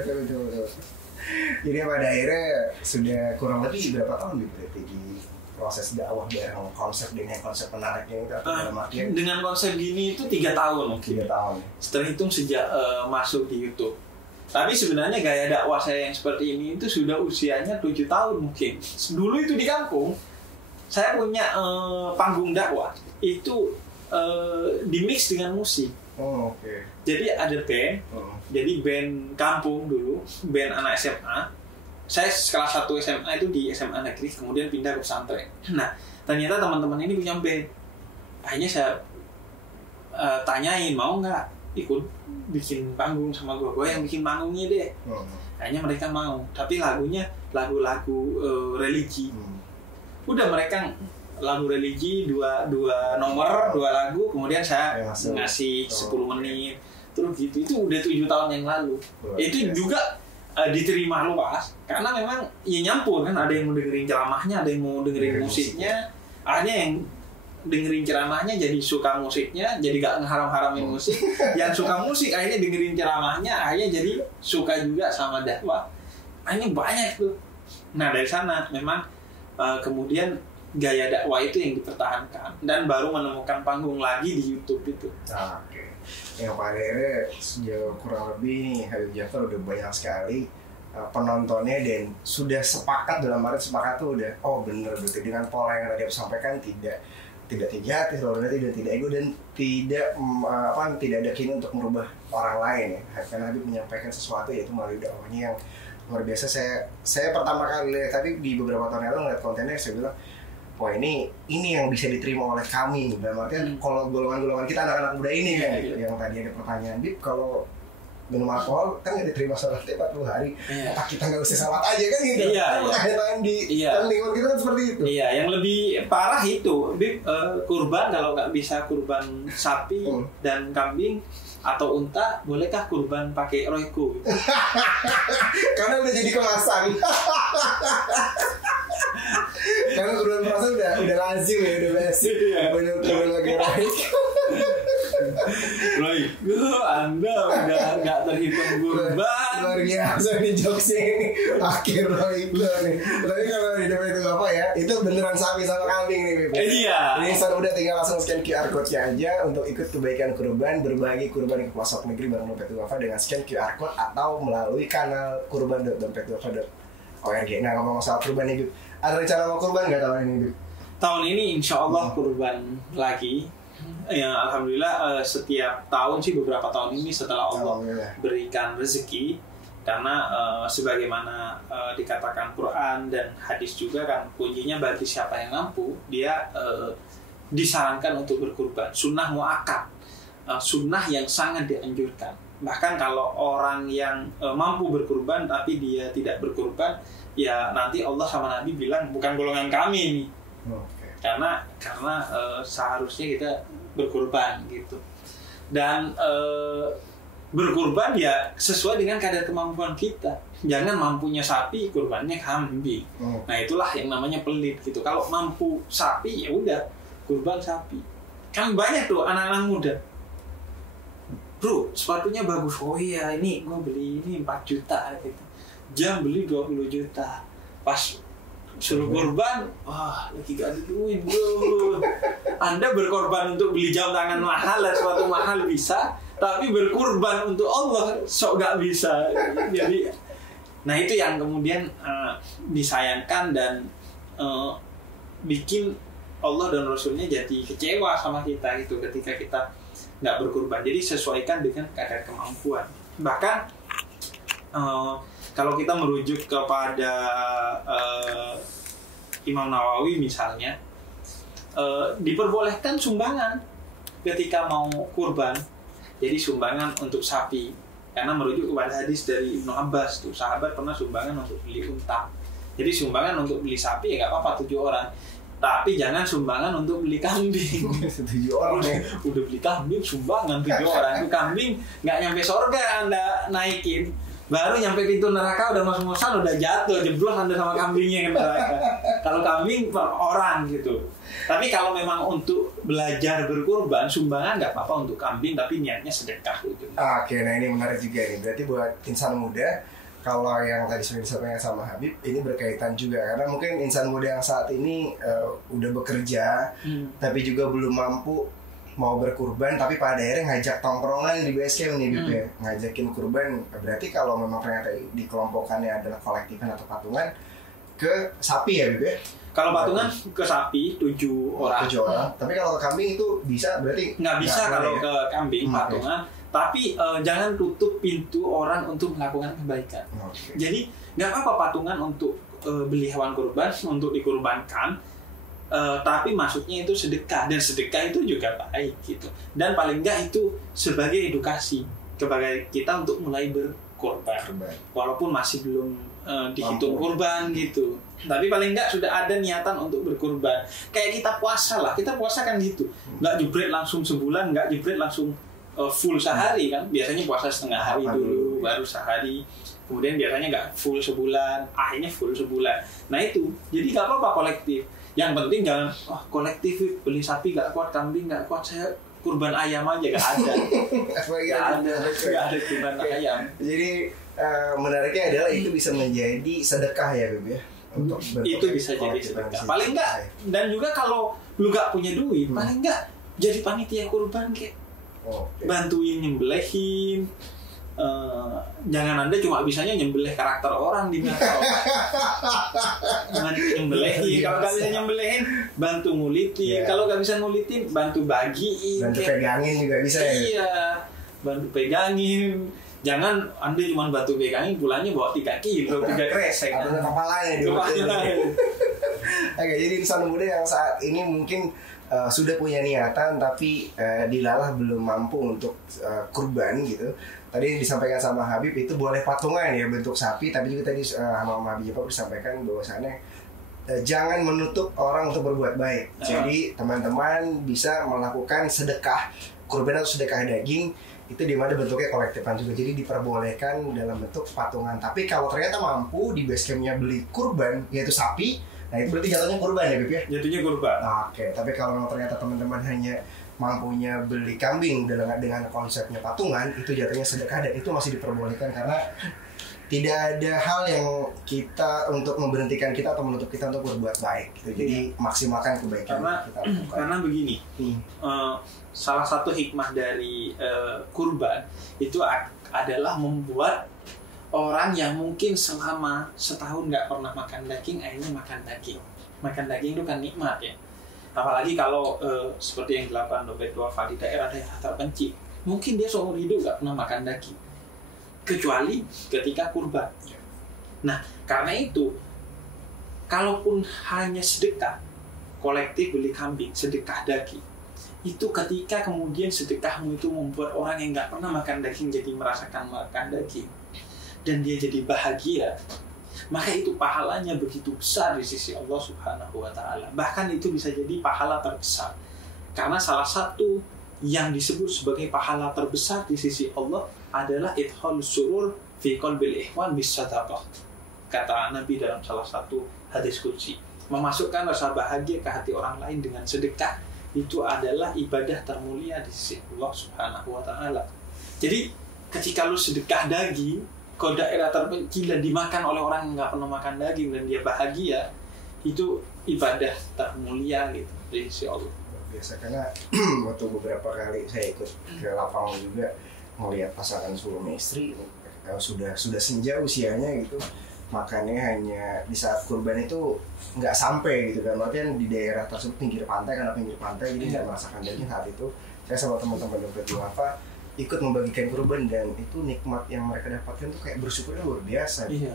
Jadi pada akhirnya sudah kurang lebih berapa tahun berarti di proses dakwah bareng konsep dengan konsep menariknya itu atau dalam artian dengan konsep gini itu 3 tahun mungkin. 3 tahun. Terhitung sejak masuk di YouTube. Tapi sebenarnya gaya dakwah saya yang seperti ini itu sudah usianya 7 tahun mungkin. Dulu itu di kampung saya punya panggung dakwah itu dimix dengan musik. Oh, oke. Jadi ada band, jadi band kampung dulu, band anak SMA. Saya kelas 1 SMA itu di SMA negeri, kemudian pindah ke pesantren. Nah, ternyata teman-teman ini punya band. Akhirnya saya tanyain mau nggak ikut bikin panggung sama gue yang bikin panggungnya deh. Akhirnya mereka mau, tapi lagunya lagu-lagu religi. Udah mereka lagu religi dua nomor 2 lagu, kemudian saya ngasih 10 menit terus gitu. Itu udah 7 tahun yang lalu. Itu juga diterima luas karena memang ya nyampur kan, ada yang mau dengerin ceramahnya, ada yang mau dengerin musiknya. Akhirnya yang dengerin ceramahnya jadi suka musiknya, jadi gak ngeharam-haramin musik. Yang suka musik akhirnya dengerin ceramahnya, akhirnya jadi suka juga sama dakwah. Akhirnya banyak tuh. Nah dari sana memang kemudian gaya dakwah itu yang dipertahankan dan baru menemukan panggung lagi di YouTube itu. Oke. Yang pada akhirnya sejauh kurang lebih nih Habib Jafar udah banyak sekali penontonnya dan sudah sepakat, dalam arti sepakat tuh udah oh bener berarti dengan pola yang tadi aku sampaikan tidak tinggi tidak ego dan tidak ada keinginan untuk merubah orang lain ya. Karena Habib menyampaikan sesuatu yaitu melalui dakwahnya yang luar biasa. Saya pertama kali lihat tadi di beberapa tahun lalu ngeliat kontennya, saya bilang wah ini yang bisa diterima oleh kami. Dalam artian kalau golongan-golongan kita anak-anak muda ini kan gitu. Yang tadi ada pertanyaan, Bib kalau minum alkohol kan nggak diterima sholatnya 40 hari, apa kita nggak usah sholat aja kan gitu. Pertanyaan di lingkungan kita kan seperti itu. Iya, yang lebih parah itu Bib, kurban kalau nggak bisa kurban sapi dan kambing atau unta, bolehkah kurban pakai royco? Karena udah jadi kemasan. Karena kurban kemasan udah lazim ya, udah basic. Bener lagi royco. Anda udah nggak terhitung kurban. Luar biasa nih jokesnya ini. Akhir royco nih. Tapi kalau di depan itu apa ya? Itu beneran sapi sama kambing nih, Bib. Iya. Ini insan udah tinggal langsung scan QR code-nya aja untuk ikut kebaikan kurban, berbagi kurban ke pelosok negeri bareng Dompet Duafa dengan scan QR code atau melalui kanal kurban.dompetduafa.org. Nah, ngomong soal kurban nih, Bib. Ada rencana mau kurban nggak tahun ini, Bib? Tahun ini insya Allah kurban lagi. Ya, alhamdulillah setiap tahun sih, beberapa tahun ini setelah Allah berikan rezeki, karena sebagaimana dikatakan Quran dan hadis juga kan, kuncinya bagi siapa yang mampu dia disarankan untuk berkurban. Sunnah muakkad, sunnah yang sangat dianjurkan. Bahkan kalau orang yang mampu berkurban tapi dia tidak berkurban, ya nanti Allah sama Nabi bilang bukan golongan kami nih. Karena seharusnya kita berkurban gitu. Dan berkurban ya sesuai dengan kadar kemampuan kita. Jangan mampunya sapi, kurbannya kambing. Nah, itulah yang namanya pelit gitu. Kalau mampu sapi ya udah kurban sapi. Kan banyak tuh anak-anak muda. Bro, sepatunya bagus. Oh iya, ini gue beli ini 4 juta gitu. Jam beli 20 juta. Pas suruh kurban, wah lagi gak ada duit bro. Anda berkorban untuk beli jam tangan mahal dan sepatu mahal bisa, tapi berkurban untuk Allah sok gak bisa. Jadi, nah itu yang kemudian disayangkan dan bikin Allah dan Rasulnya jadi kecewa sama kita gitu ketika kita nggak berkurban. Jadi sesuaikan dengan kadar kemampuan. Bahkan kalau kita merujuk kepada Imam Nawawi misalnya, diperbolehkan sumbangan ketika mau kurban. Jadi sumbangan untuk sapi, karena merujuk kepada hadis dari Ibnu Abbas tuh, sahabat pernah sumbangan untuk beli unta. Jadi sumbangan untuk beli sapi ya nggak apa-apa 7 orang. Tapi jangan sumbangan untuk beli kambing. 7 orang udah beli kambing sumbangan 7 orang. Itu kambing nggak nyampe surga Anda naikin. Baru nyampe pintu neraka udah masuk-masan, udah jatuh, jeblos Anda sama kambingnya ke neraka. Kalau kambing per orang gitu. Tapi kalau memang untuk belajar berkurban, sumbangan nggak apa-apa untuk kambing, tapi niatnya sedekah gitu. Oke, nah ini menarik juga nih. Berarti buat insan muda, kalau yang tadi sudah disampaikan sama Habib, ini berkaitan juga. Karena mungkin insan muda yang saat ini udah bekerja, tapi juga belum mampu mau berkurban, tapi pada akhirnya ngajak tongkrongan di BSK nih, Bib ya, ngajakin kurban. Berarti kalau memang ternyata dikelompokkannya adalah kolektifan atau patungan ke sapi ya, Bib ya? Kalau patungan ke sapi 7 orang. 7 orang. Tapi kalau ke kambing itu bisa berarti? Nggak bisa kalau ke kambing patungan. Tapi jangan tutup pintu orang untuk melakukan kebaikan. Jadi nggak apa-apa patungan untuk beli hewan kurban, untuk dikurbankan. Tapi maksudnya itu sedekah, dan sedekah itu juga baik gitu. Dan paling enggak itu sebagai edukasi kepada kita untuk mulai berkorban, walaupun masih belum dihitung kurban gitu. Tapi paling enggak sudah ada niatan untuk berkorban. Kayak kita puasa lah, kita puasa kan gitu, nggak jebret langsung sebulan, nggak jebret langsung full sehari kan. Biasanya puasa setengah hari dulu, baru sehari. Kemudian biasanya nggak full sebulan, akhirnya full sebulan. Nah itu, jadi nggak apa-apa kolektif. Yang penting jangan kolektif beli sapi gak kuat, kambing gak kuat, saya kurban ayam aja gak ada. Gak ada kurban ayam. Jadi menariknya adalah itu bisa menjadi sedekah ya, Bib ya. Itu bisa jadi sedekah. Paling enggak, dan juga kalau lu gak punya duit, paling enggak jadi panitia kurban kayak bantuin nyembelihin. Jangan Anda cuma bisanya nyembelih karakter orang di belakang. Nyembelihin, kalau nggak bisa nyembelihin, bantu ngulitin. Kalau nggak bisa ngulitin, bantu bagiin. Bantu pegangin juga bisa ya. Iya, bantu pegangin. Jangan Anda cuma bantu pegangin, pulangnya bawa 3 kilo, 3 kresek. Ada kepalanya di Oke, jadi insan muda yang saat ini mungkin sudah punya niatan tapi dilalah belum mampu untuk kurban gitu. Tadi disampaikan sama Habib itu boleh patungan ya bentuk sapi, tapi juga tadi sama Habib Jepang disampaikan bahwasannya jangan menutup orang untuk berbuat baik. Jadi teman-teman bisa melakukan sedekah kurban atau sedekah daging itu di mana bentuknya kolektifan juga. Jadi diperbolehkan dalam bentuk patungan. Tapi kalau ternyata mampu di base campnya beli kurban yaitu sapi, nah itu berarti jatuhnya kurban ya, Bib ya? Jatuhnya kurban. Oke, tapi kalau ternyata teman-teman hanya mampunya beli kambing dengan konsepnya patungan, itu jatuhnya sedekah dan itu masih diperbolehkan karena tidak ada hal yang kita untuk memberhentikan kita atau menutup kita untuk berbuat baik gitu. Jadi maksimalkan kebaikan kita lakukan. Karena begini, salah satu hikmah dari kurban itu adalah membuat orang yang mungkin selama setahun nggak pernah makan daging, akhirnya makan daging. Makan daging itu kan nikmat ya. Apalagi kalau seperti yang dilakukan dompet duafa di daerah-daerah terpencil, mungkin dia seumur hidup nggak pernah makan daging, kecuali ketika kurban. Nah, karena itu, kalaupun hanya sedekah, kolektif beli kambing, sedekah daging, itu ketika kemudian sedekahmu itu membuat orang yang nggak pernah makan daging jadi merasakan makan daging, dan dia jadi bahagia, maka itu pahalanya begitu besar di sisi Allah Subhanahu wa Ta'ala. Bahkan itu bisa jadi pahala terbesar, karena salah satu yang disebut sebagai pahala terbesar di sisi Allah adalah idkhalus surur fi qalbil ihwan bis sadaqah. Kata Nabi dalam salah satu hadis qudsi, memasukkan rasa bahagia ke hati orang lain dengan sedekah itu adalah ibadah termulia di sisi Allah Subhanahu wa Ta'ala. Jadi ketika lu sedekah daging ke daerah terpencil dan dimakan oleh orang yang nggak pernah makan daging dan dia bahagia, itu ibadah termulia gitu di sisi Allah. Biasa, karena waktu beberapa kali saya ikut ke lapangan juga melihat pasangan suami istri sudah senja usianya gitu, makannya hanya di saat kurban itu nggak sampai gitu kan, artinya di daerah tersebut pinggir pantai, karena pinggir pantai jadi nggak merasakan daging. Saat itu saya sama teman-teman dompet duafa ikut membagikan kurban, dan itu nikmat yang mereka dapatkan tuh kayak bersyukurnya luar biasa gitu.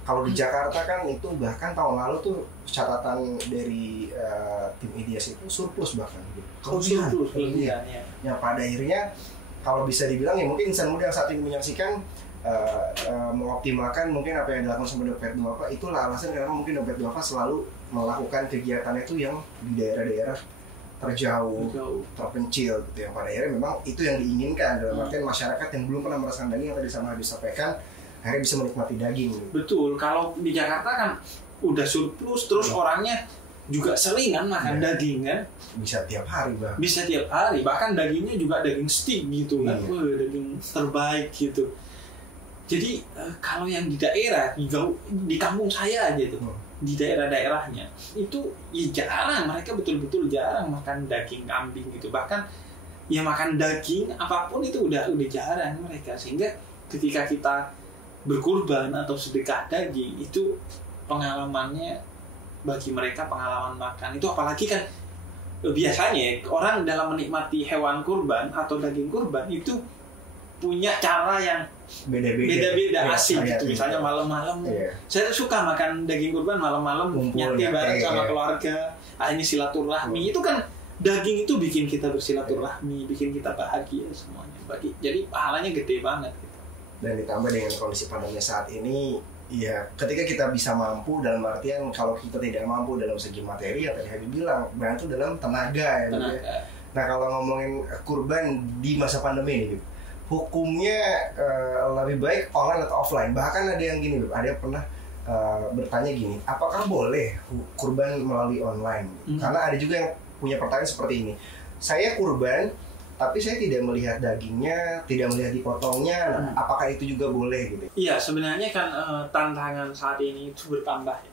Kalau di Jakarta kan itu bahkan tahun lalu tuh catatan dari tim IDIAS itu surplus bahkan gitu. Kelebihan. Yang pada akhirnya kalau bisa dibilang ya mungkin insan muda yang saat ini menyaksikan mengoptimalkan mungkin apa yang dilakukan sama dompet duafa, itulah alasan kenapa mungkin dompet duafa selalu melakukan kegiatan itu yang di daerah-daerah terjauh, terpencil gitu, yang pada akhirnya memang itu yang diinginkan dalam artian masyarakat yang belum pernah merasakan daging yang tadi sama disampaikan akhirnya bisa menikmati daging gitu. Betul, kalau di Jakarta kan udah surplus, terus orangnya juga sering kan makan daging kan, bisa tiap hari bahkan dagingnya juga daging steak gitu kan. Daging terbaik gitu. Jadi kalau yang di daerah di kampung saya aja tuh, di daerah-daerahnya itu ya jarang, mereka betul-betul jarang makan daging kambing gitu. Bahkan ya makan daging apapun itu udah jarang mereka, sehingga ketika kita berkurban atau sedekah daging itu pengalamannya bagi mereka pengalaman makan itu, apalagi kan biasanya orang dalam menikmati hewan kurban atau daging kurban itu punya cara yang beda-beda asik gitu. Misalnya malam-malam saya tuh suka makan daging kurban malam-malam, nyate bareng sama keluarga, ini silaturahmi. Itu kan daging itu bikin kita bersilaturahmi, bikin kita bahagia semuanya. Jadi pahalanya gede banget gitu. Dan ditambah dengan kondisi pandemi saat ini, ya ketika kita bisa mampu, dalam artian kalau kita tidak mampu dalam segi materi, ya tadi Habib bilang bantu dalam tenaga ya. Nah kalau ngomongin kurban di masa pandemi ini, hukumnya lebih baik online atau offline? Bahkan ada yang gini, ada yang pernah bertanya gini, apakah boleh kurban melalui online? Karena ada juga yang punya pertanyaan seperti ini, saya kurban tapi saya tidak melihat dagingnya, tidak melihat dipotongnya, apakah itu juga boleh gitu? Iya, sebenarnya kan tantangan saat ini itu bertambah ya.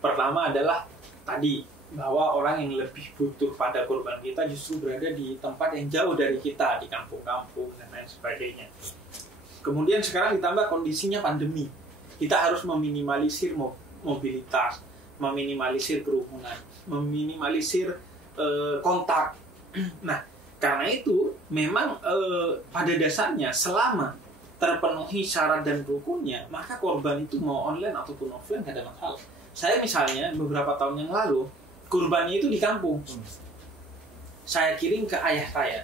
Pertama adalah tadi, bahwa orang yang lebih butuh pada kurban kita justru berada di tempat yang jauh dari kita, di kampung-kampung dan lain sebagainya. Kemudian sekarang ditambah kondisinya pandemi, kita harus meminimalisir mobilitas, meminimalisir kerumunan, meminimalisir kontak. Nah, karena itu memang pada dasarnya selama terpenuhi syarat dan rukunnya, maka korban itu mau online ataupun offline nggak ada masalah. Saya misalnya beberapa tahun yang lalu kurbannya itu di kampung, saya kirim ke ayah saya.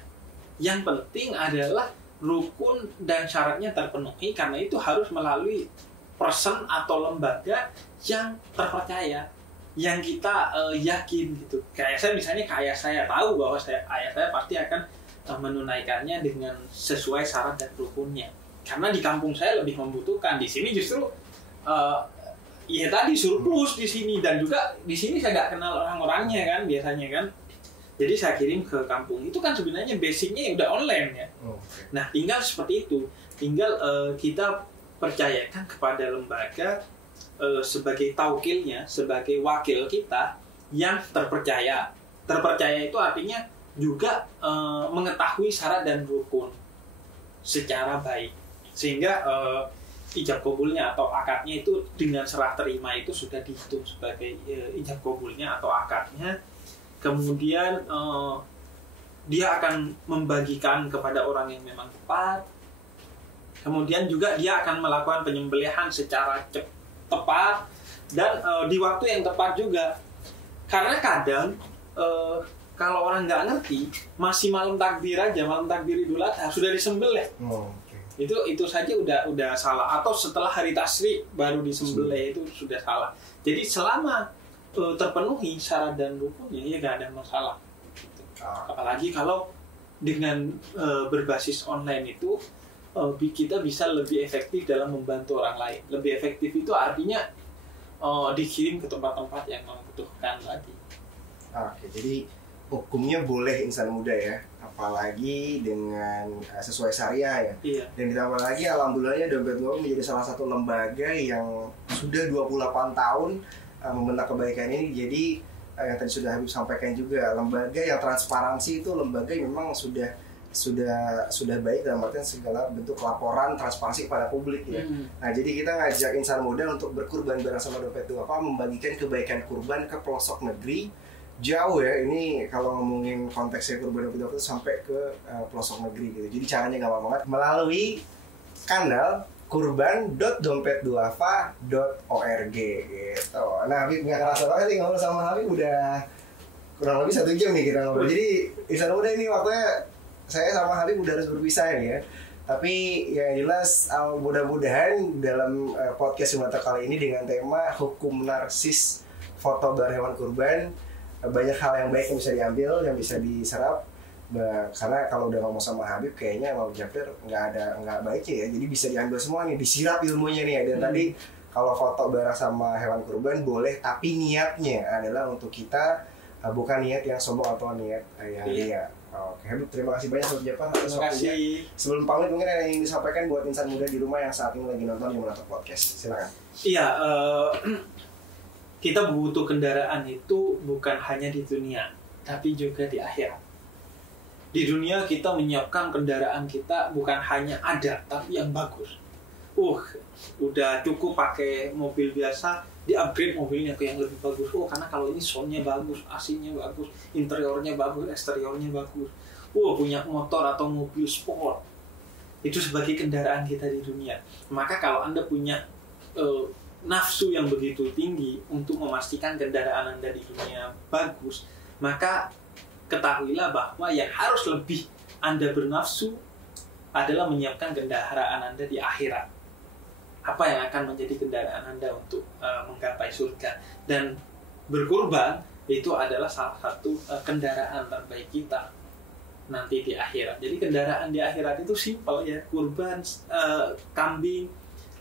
Yang penting adalah rukun dan syaratnya terpenuhi, karena itu harus melalui person atau lembaga yang terpercaya, yang kita yakin gitu. Kayak saya misalnya ke ayah saya, tahu bahwa ayah saya pasti akan menunaikannya dengan sesuai syarat dan rukunnya. Karena di kampung saya lebih membutuhkan, di sini justru ya tadi surplus di sini, dan juga di sini saya nggak kenal orang-orangnya kan biasanya kan. Jadi saya kirim ke kampung. Itu kan sebenarnya basicnya udah online ya. Nah tinggal seperti itu, tinggal kita percayakan kepada lembaga sebagai taukilnya, sebagai wakil kita yang terpercaya. Terpercaya itu artinya juga mengetahui syarat dan rukun secara baik, sehingga ijab kabulnya atau akadnya itu dengan serah terima itu sudah dihitung sebagai ijab kabulnya atau akadnya. Kemudian dia akan membagikan kepada orang yang memang tepat. Kemudian juga dia akan melakukan penyembelihan secara tepat dan di waktu yang tepat juga. Karena kadang kalau orang nggak ngerti, masih malam takbir aja, malam takbir Idul Adha sudah disembelih. Itu saja udah salah. Atau setelah hari tasyrik baru disembelih, itu sudah salah. Jadi selama terpenuhi syarat dan rukunnya, ya nggak ada masalah. Apalagi kalau dengan berbasis online itu kita bisa lebih efektif dalam membantu orang lain. Lebih efektif itu artinya dikirim ke tempat-tempat yang membutuhkan lagi. Oke, jadi hukumnya boleh insan muda ya, apalagi dengan sesuai syariah ya. Iya. Dan ditambah lagi alhamdulillahnya Dompet Duafa menjadi salah satu lembaga yang sudah 28 tahun membentak kebaikan ini. Jadi yang tadi sudah Habib sampaikan juga, lembaga yang transparansi itu lembaga yang memang sudah baik dalam artian segala bentuk laporan transparansi kepada publik ya. Nah, jadi kita ngajak insan muda untuk berkurban bareng sama Dompet Duafa, membagikan kebaikan kurban ke pelosok negeri. Jauh ya, ini kalau ngomongin konteksnya kurban Dompet Duafa itu sampai ke pelosok negeri gitu. Jadi caranya gampang banget melalui kanal kurban.dompetduafa.org gitu. Nah, Habib nggak kerasa banget nih ngobrol sama Habib, udah kurang lebih 1 jam nih kita ngobrol. Jadi insan muda ini waktunya saya sama Habib udah harus berpisah ya. Tapi yang jelas mudah-mudahan dalam podcast Sumatra kali ini dengan tema hukum narsis foto berhewan kurban, banyak hal yang baik yang bisa diambil, yang bisa diserap. Karena kalau udah ngomong sama Habib kayaknya mau Jafir nggak baiknya ya. Jadi bisa diambil semua nih, disirap ilmunya nih ya. Dan tadi kalau foto bareng sama hewan kurban boleh, tapi niatnya adalah untuk kita, bukan niat yang sombong atau niat yang ria. Oke, Habib, terima kasih banyak untuk Jafar atas waktunya. Sebelum pamit mungkin ada yang ingin disampaikan buat insan muda di rumah yang saat ini lagi nonton di Monata Podcast. Silakan. Iya, kita butuh kendaraan itu bukan hanya di dunia, tapi juga di akhirat. Di dunia kita menyiapkan kendaraan kita bukan hanya ada, tapi yang bagus. Udah cukup pakai mobil biasa, di-upgrade mobilnya ke yang lebih bagus. Karena kalau ini soundnya bagus, AC-nya bagus, interiornya bagus, eksteriornya bagus. Punya motor atau mobil sport. Itu sebagai kendaraan kita di dunia. Maka kalau Anda punya nafsu yang begitu tinggi untuk memastikan kendaraan Anda di dunia bagus, maka ketahuilah bahwa yang harus lebih Anda bernafsu adalah menyiapkan kendaraan Anda di akhirat. Apa yang akan menjadi kendaraan Anda untuk menggapai surga. Dan berkurban itu adalah salah satu kendaraan terbaik kita nanti di akhirat. Jadi kendaraan di akhirat itu simpel ya, kurban, kambing,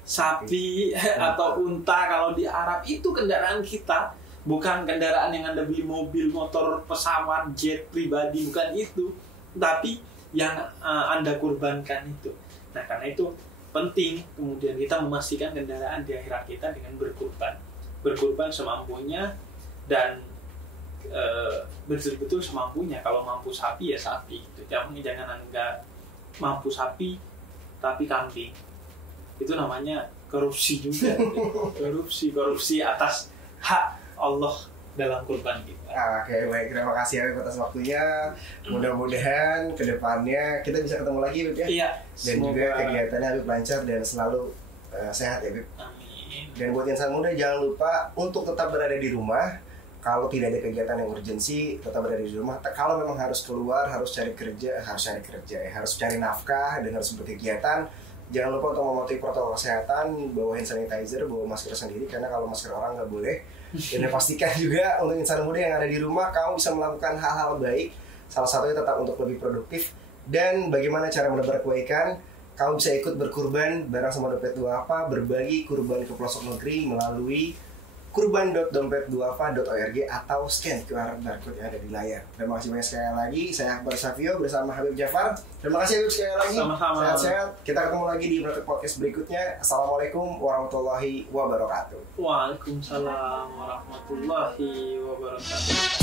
sapi atau unta kalau di Arab itu kendaraan kita. Bukan kendaraan yang Anda beli mobil, motor, pesawat, jet pribadi, bukan itu. Tapi yang Anda kurbankan itu. Nah, karena itu penting kemudian kita memastikan kendaraan di akhirat kita dengan berkurban. Berkurban semampunya dan betul-betul semampunya. Kalau mampu sapi ya sapi. Gitu. Jangan Anda mampu sapi tapi kambing. Itu namanya korupsi juga. Korupsi atas hak Allah dalam kurban kita. Oke, baik, terima kasih Habib atas waktunya. Mudah-mudahan kedepannya kita bisa ketemu lagi Habib ya. Iya. Dan semoga juga kegiatannya Habib lancar dan selalu sehat ya Habib. Amin. Dan buat insan muda jangan lupa untuk tetap berada di rumah. Kalau tidak ada kegiatan yang urgensi, tetap berada di rumah. Kalau memang harus keluar, harus cari kerja, harus cari nafkah dan harus berkegiatan. Jangan lupa untuk mematuhi protokol kesehatan, bawa hand sanitizer, bawa masker sendiri, karena kalau masker orang nggak boleh. Dan pastikan juga untuk insan muda yang ada di rumah, kamu bisa melakukan hal-hal baik. Salah satunya tetap untuk lebih produktif. Dan bagaimana cara menebar kebaikan? Kamu bisa ikut berkurban bareng sama Dompet Duafa, berbagi kurban ke pelosok negeri melalui kurban.dompet2fa.org atau scan QR barcode yang ada di layar. Terima kasih banyak sekali lagi. Saya Akbar Savio bersama Habib Jafar. Terima kasih Habib sekali lagi. Sama-sama. Sehat-sehat. Kita ketemu lagi di podcast berikutnya. Assalamualaikum warahmatullahi wabarakatuh. Waalaikumsalam warahmatullahi wabarakatuh.